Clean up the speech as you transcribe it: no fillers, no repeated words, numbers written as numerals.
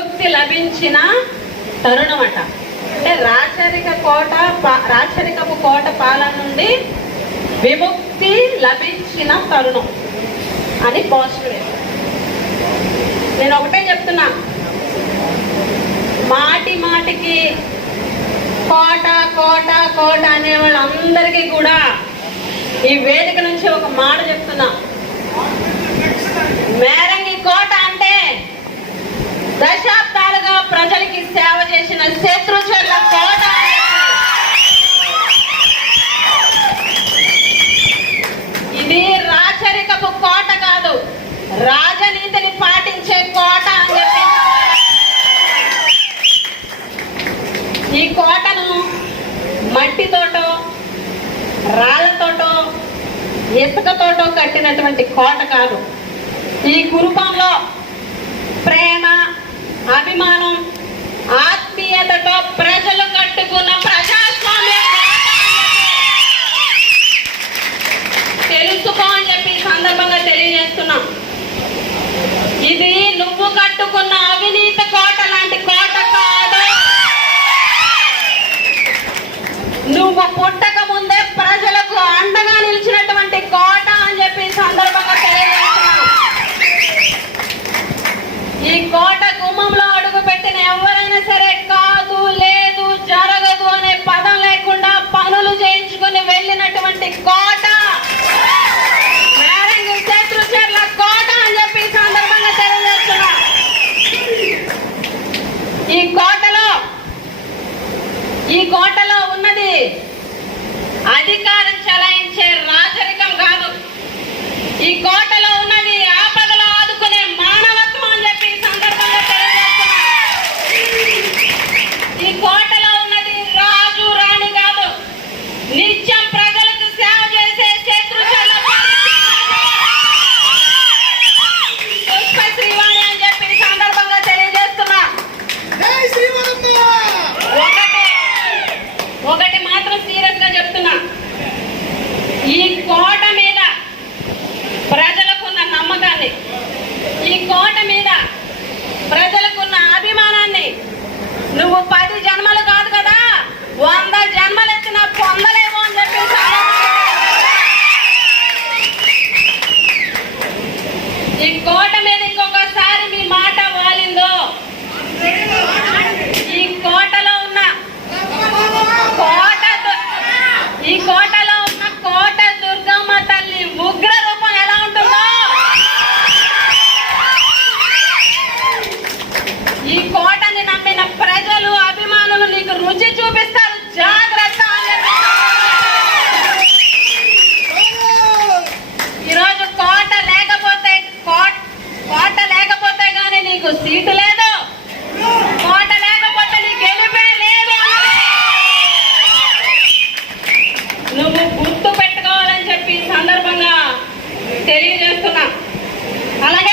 ముక్తి లభించిన తరుణమట. అంటే రాచరికపు కోట పాలన నుండి విముక్తి లభించిన తరుణం అని పోస్టర్ వేశారు. నేను ఒకటే చెప్తున్నా, మాటి మాటికి కోట కోట కోట అనే వాళ్ళందరికీ కూడా ఈ వేదిక నుంచి ఒక మాట చెప్తున్నా, మేరంగి కోట అంటే దశాబ్దాలుగా ప్రజలకి సేవ చేసిన శత్రుచర్ల కోట. ఇది రాచరికపు కోట కాదు, రాజనీతిని పాటించే కోట అని చెప్పి ఈ కోటను మట్టితోటో రాళ్లతోటో ఇసుకతోటో కట్టినటువంటి కోట కాదు. ఈ కురుపంలో ప్రేమ, అభిమానం, ఆత్మీయతతో ప్రజలు కట్టుకున్న ప్రజాస్వామ్య తెలుసుకో అని చెప్పి సందర్భంగా తెలియజేస్తున్నాం. ఇది నువ్వు కట్టుకున్న అవినీతి కోట లాంటి కోట కాదు. నువ్వు పుట్టక ముందే ప్రజలకు అండగా నిలిచినటువంటి కోట అని చెప్పి సందర్భంగా తెలియజేస్తున్నాం. ఈ కోట గుమ్మంలో అడుగు పెట్టిన ఎవరైనా సరే కాదు, లేదు, జరగదు అనే పదం లేకుండా పనులు చేయించుకుని వెళ్ళినటువంటి కోట మేరంగి శత్రుచర్ల కోట అని చెప్పి సందర్భంగా తెలియజేస్తున్నా. ఈ కోటలో ఉన్నది అధికారం చలాయించే రాజరికం కాదు. ఈ కోటలో ఉన్నది ఆపదలో ఆదుకునే మానవత్వం అని చెప్పి సందర్భంగా తెలియజేస్తున్నా. ఈ కోటలో ఉన్నది రాజు రాణి కాదు, నిత్యం ప్రజలకు సేవ చేసే శత్రుచర్ల పుష్ప శ్రీవాణి అని చెప్పి సందర్భంగా తెలియజేస్తున్నా. ఒకటి మాత్రం సీరియస్ గా చెప్తున్నా, ఈ కోట మీద ప్రజలకున్న నమ్మకాన్ని, ఈ కోట మీద ప్రజలకున్న అభిమానాన్ని నువ్వు 10 జన్మలు కాదు కదా, 100 జన్మలు ఎత్తినా పొందలేమో అని చెప్పి ఈ కోట మీద ఇంకొకసారి మీ మాట వాలిందో, ఈ కోటలో ఉన్న కోట దుర్గమ్మ తల్లి ఉగ్ర రూపం ఎలా ఉంటుందో, ఈ కోటని నమ్మిన ప్రజలు, అభిమానులు నీకు రుచి చూపిస్తారు, జాగ్రత్త అని చెప్పి. ఈరోజు కోట లేకపోతే గానీ నీకు సీటు లేదు, కోట లేకపోతే నీ గెలిపే లేదు. నువ్వు గుర్తు పెట్టుకోవాలని చెప్పి సందర్భంగా తెలియజేస్తున్నా. అలాగే